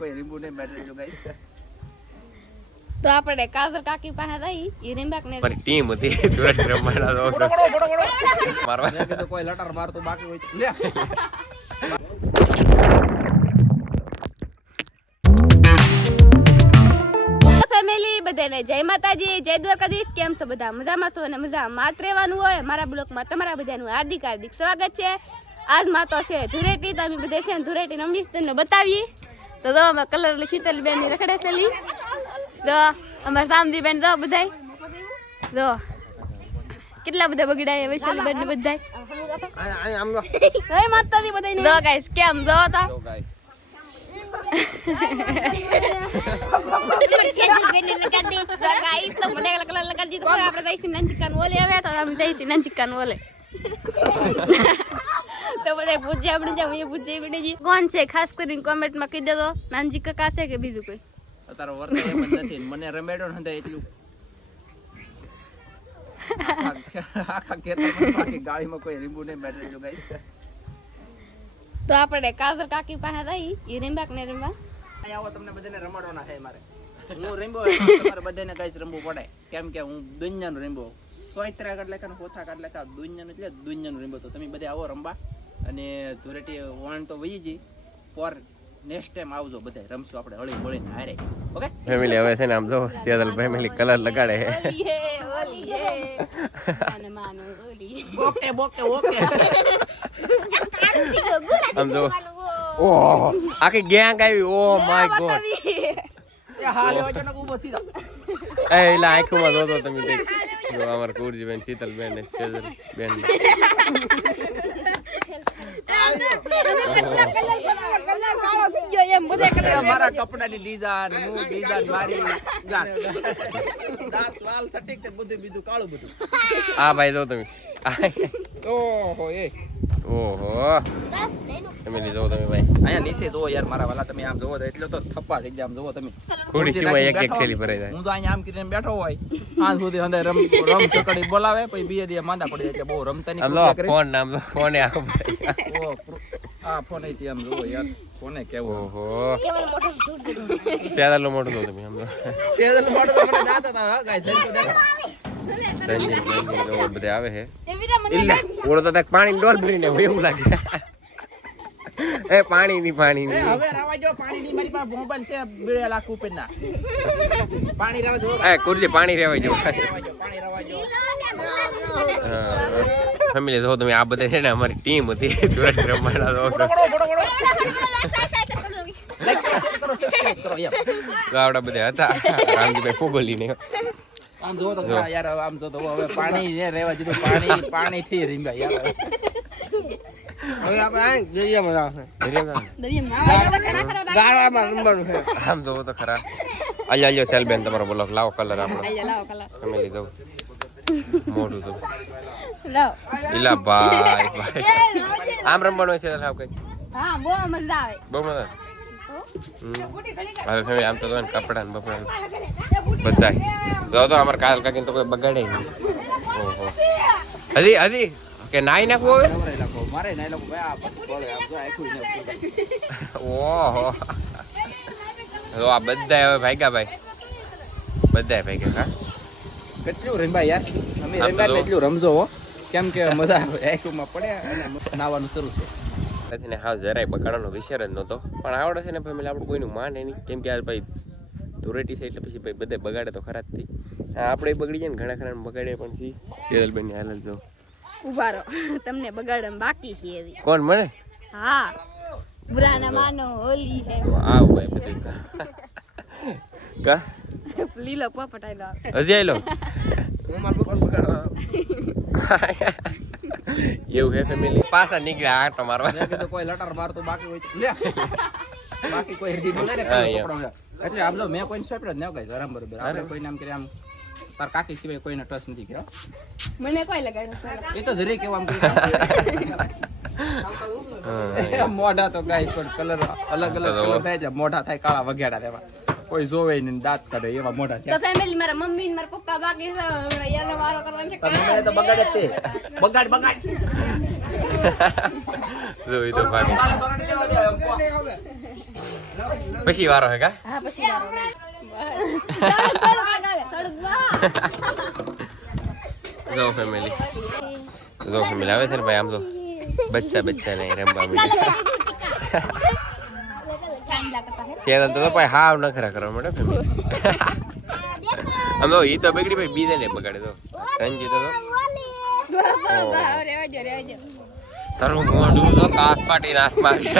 કોઈ રીંબુ નહીં બેઠે જો ગાઈસ. તો આપણે કાજલ કાકી પાસે રહી ઈ રીંબાક ને પર ટીમ હતી જોડે રમાડા દો મારવા મેં કીધું કોઈ લટાર મારતો બાકી હોય તો લે. ફેમિલી બધાને જય માતાજી જય દ્વારકાધીશ. કેમ છો બધા? મજામાં છો અને મજામાં જ રહેવાનું હોય. મારા બ્લોગમાં તમારા બધાનું હાર્દિક હાર્દિક સ્વાગત છે. આજ માં તો છે ધુરેટી, તો અમે બધા છે ને ધુરેટી રમીશ તમને બતાવીએ. તો જો અમે કલર શીતલ બેન ની રખડે ચલી, જો અમારા સામજી બેન જો બધાય જો કેટલા બધા બગડાય વૈશાલી બેન ને બધાય આમ જો જય માતાજી બધાય જો ગાઈસ કેમ જો તો ગાઈસ કોણ છે ખાસ કરીને કોમેન્ટ માં કહી દેજો. નાનજી કાકા છે કે બીજું કોઈ? તારો વર્ત એમ જ નથી. મને રમેડો નથી એટલું આખા ખેતરમાં બાકી ગાડીમાં કોઈ રીંબુ નહીં બેઠે જો ગાઈસ. તો આપણે કાજલ કાકી પાસે રહી ઈ રીંબાક ને રીંબા અહીં આવો તમને બધાને રમાડવાના છે મારે. હું રીંબો તમારે બધાને ગાઈસ રમવું પડે કેમ કે હું દુનિયાનો રીંબો 73 કાઢ લેખા હોથા કાઢ લેખા દુનિયાનો એટલે દુનિયાનો રીંબો. તો તમે બધા આવો રમવા અને ધુરેટી વાણ તો વહી ગઈ પર નેક્સ્ટ ટાઈમ આવજો બધા રમશું આપણે હળી મળીને હારે. ઓકે ફેમિલી હવે છે ને આમ જો સેદલ ફેમિલી કલર લગાડે છે. ઓકે ઓકે ઓકે આમ જો ઓહ આખી ગેંગ આવી. ઓ માય ગોડ એ હાલ એવો જનક ઊભો થઈ જાવ. એ એલા આંખોમાં જોતો તમે દેખ જો અમાર કુરજી બેન શીતલ બેન ને સેજલ બેન મારા કપડાની ડિઝાઇન હું ડિઝાઇન મારી દાંત લાલ સટીક તે બધું બીજું કાળું બધું. આ ભાઈ જો તમે ઓહો એ ઓહો ફેમિલી જો તમે ભાઈ અહીંયા નીચે જોવો યાર મારા વાલા. તમે આમ જોવો તો એટલે તો થપ્પા થઈ ગયા. આમ જોવો તમે ખુરડી સિવાય એક એક થેલી ભરાઈ જાય. હું તો અહીંયા આમ કરીને બેઠો હોય આજ સુધી અંદર રમ ચકડી બોલાવે પછી બીજે દી માંદા પડી જાય એટલે બહુ રમતા આમ નહીં. જો ફોન નામ જો ફોને આખો આ ફોન આઈ આમ જોવો યાર કોને કેવો. ઓહો સેદલ નો મોટો જો તમે આમ જો સેજલ મોડો તો મને દાતા હતા હા ગાઈસ તો દેખો સંજીવ જો બધે આવે છે. ઇલ્લે ઓળો તો તક પાણી ડોલ ભરીને હોય એવું લાગે. એ પાણી ની એ હવે રાવા જો પાણી ની મારી પાસે મોબાઈલ છે 2 લાખ રૂપિયાના. પાણી રાવા જો એ કુરજી પાણી રેવાય જો પાણી રાવા જો. ફેમિલી જો તમે આ બધા છે ને અમારી ટીમ હતી જોડે રમાડા દો બડો લાઈક કરો સબસ્ક્રાઇબ કરો યાર. ગાવડા બધા હતા રામજીભાઈ ફોગોલી ને આમ જો તો ખરા યાર આમ જો તો હવે પાણી ને રહેવા દીધું. પાણી થી રીંબા યાર. હવે આપણે આ દરિયામાં આવશે. ગાળામાં રમવાનું છે. આમ જોવો તો ખરા. આલ્યો સેલબેન તમારો બોલો લાવો કલર આપણો ફેમિલી જો મોટું તો ઇલા ભાઈ આમ રમવાનું છે લાવ કઈ હા બહુ મજા આવે. બહુ મજા હવે ફેમિલી આમ તો ને કપડા ને બપડા બધા જો તો અમાર કાલ કાકીને તો કોઈ બગાડે નહીં. ઓહો હજી કે નાઈ નાખવું હવે મારે નાઈ નાખવું ભાઈ. આ બોલે આમ જો આખું ને ઓહો જો આ બધા હવે ભાગ્યા ભાઈ બધા ભાગ્યા હા. કેટલું રંબા યાર અમે રંબા એટલું રમજો હો કેમ કે મજા આવે. આખુંમાં પડે અને નાવાનું શરૂ છે. નથી ને હાવ જરાય બગાડવાનો વિચાર જ નહોતો પણ આવડે છે ને ફેમિલી આપણું કોઈનું માને નહીં કેમ કે આ ભાઈ ધુરેટી છે એટલે પછી ભાઈ બધે બગાડે તો ખરા જ થી. આપણે બગડી જાય ને ઘણા ખરા બગાડે પણ છી સેદલબેન ની હાલત જો ઉભા રહો તમને બગાડમ બાકી છે એવી. કોણ મને હા બુરા ના માનો હોલી હે આવ ભાઈ બધું કા લીલો પોપટ આઈલો હજી આયલો હું માર પપ્પાને બગાડવા એવું હે ફેમિલી પાછા નીકળ્યા આટો મારવા. મેં કીધું કોઈ લટાર મારતો બાકી હોય તો લે. બાકી કોઈ રીડો લે ને એટલે આમ જો મેં કોઈને સોંપ્યો જ ન ગાઈસ આરામ બરોબર. આપણે કોઈને આમ કરે આમ તાર કાકી સિવાય કોઈને ટ્રસ્ટ નથી કર્યો. મને કોઈ લગાડ્યો એ તો ધરે કેવા આમ મોઢા તો ગાઈસ પણ કલર અલગ અલગ કલર થાય છે. મોઢા થાય કાળા વગેડા તેમાં કોઈ જોવે નહીં દાંત કાઢે એવા મોઢા તો ફેમિલી મારા મમ્મી ને મારા પપ્પા બાકી છે યાર વારો કરવાનો છે. તમે તો બગાડ જ છે. બગાડ જો ઈ તો ભાગે પછી વારો હે કા હા પછી જો ફેમિલી આવે છે ને ભાઈ આમ તો બચ્ચા ને રમવા મળે ચેનલ તો ભાઈ હાવ નખરા કરવા મળે ફેમિલી આમ તો ઈ તો બગડી ભાઈ બીજે ને બગાડે તો રંજી તો તારું મોઢું તો કાસ પાટી નાસ મારી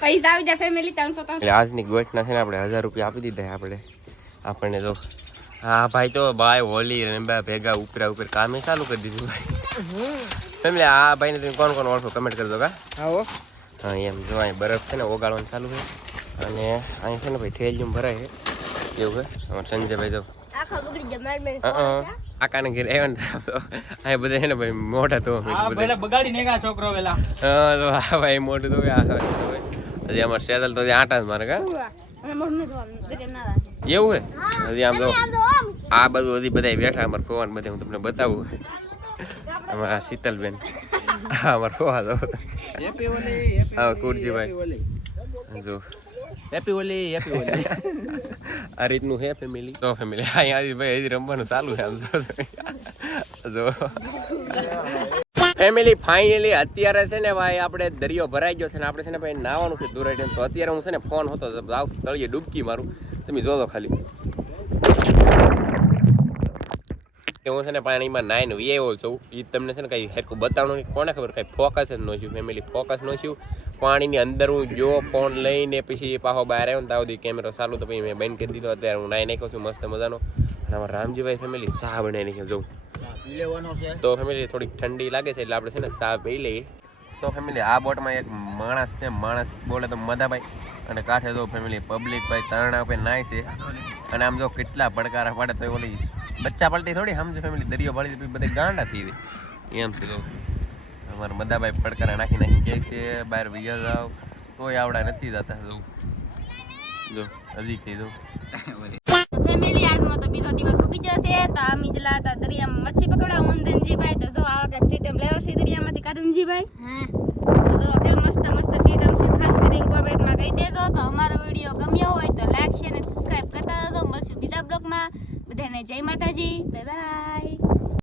પૈસા આવી જાય ફેમિલી 300 એટલે આજની ગોઠ ના છે ને આપણે 1000 રૂપિયા આપી દીધા આપણને તો હા ભાઈ તો ભાઈ હોલી રંબા ભેગા ઉપર કામે ચાલુ કરી દીધું ભાઈ ફેમિલી આ ભાઈને તમે કોણ ઓળખો કમેન્ટ કરી દો કા હા એમ જો અહીં બરફ છે ને ઓગાળવાનું ચાલુ છે અને અહીં છે ને ભાઈ ઠેલિયું ભરાય છે એવું છે અમારે સંજયભાઈ જો આકાને ઘેર આવ્યો ને તો અહીં બધા છે ને ભાઈ મોઢા તો બગાડી ને છોકરો વેલા હા તો હા ભાઈ મોઢું તો હજી અમારે સેદલ તો આટા જ મારે કા એવું હે હજી આમ તો આ બધું હજી બધા બેઠા અમારે ફોન બધે હું તમને બતાવું અમારા શીતલબેન હા અમારા ફોવા તો હા કુરજીભાઈ જો હેપી હોલી આ રીતનું હે ફેમિલી તો ફેમિલી અહીંયા ભાઈ હજી રમવાનું ચાલુ છે આમ જો ફેમિલી ફાઇનલી અત્યારે છે ને ભાઈ આપણે દરિયો ભરાઈ ગયો છે ને આપણે છે ને ભાઈ નાવાનું છે દુરાઈ તો અત્યારે હું છે ને ફોન હતો તળિયે ડૂબકી મારું તમે જોજો ખાલી હું છે ને પાણીમાં નાઈને એવો છું એ તમને છે ને કઈ હેરખું બતાવવાનું કોને ખબર કઈ ફોકસ જ ન થયું ફેમિલી ફોકસ ન થયું પાણીની અંદર હું જો ફોન લઈને પછી પાછો બહાર આવ્યો ને ત્યાં સુધી કેમેરો ચાલુ તો પછી મેં બંધ કરી દીધો અત્યારે હું નાઈ નાખ્યો છું મસ્ત મજાનો અને અમારા રામજીભાઈ ફેમિલી ચા બનાવી નાખ્યો જોઉં તો ફેમિલી થોડીક ઠંડી લાગે છે એટલે આપણે છે ને ચા પી લઈએ તો ફેમિલી આ બોટમાં એક માણસ છે માણસ બોલે તો મધાભાઈ અને કાંઠે તો ફેમિલી પબ્લિક ભાઈ તરણા ઉપર નાય છે અને આમ જો કેટલા પડકારા પડે તો ઓલી બચ્ચા પલટી થોડી સમજો ફેમિલી દરિયો ભળી બધા ગાંડા થઈ ગઈ એમ છે તો અમારા મદાભાઈ પડકારા નાખી કે છે બહાર વૈયા જાવ તોય આવડા નથી જતા જો હજી કહી દઉં ફેમિલી આજનો તો બીજો દિવસ ઉગી જશે તો આ મીજલા હતા દરિયામાં મચ્છી પકડવા ઉંદનજીભાઈ તો જો આવા કે ટીટમ લેવા છે દરિયામાંથી કાદનજીભાઈ તો કે મસ્ત ટીટમ છે ખાસ કરીને કોમેન્ટમાં કહી દેજો તો અમારો વિડિયો ગમ્યો હોય તો લાઈક શેર અને સબસ્ક્રાઇબ કરતા રહેજો મળશું બીજા બ્લોગમાં બધાને જય માતાજી બાય બાય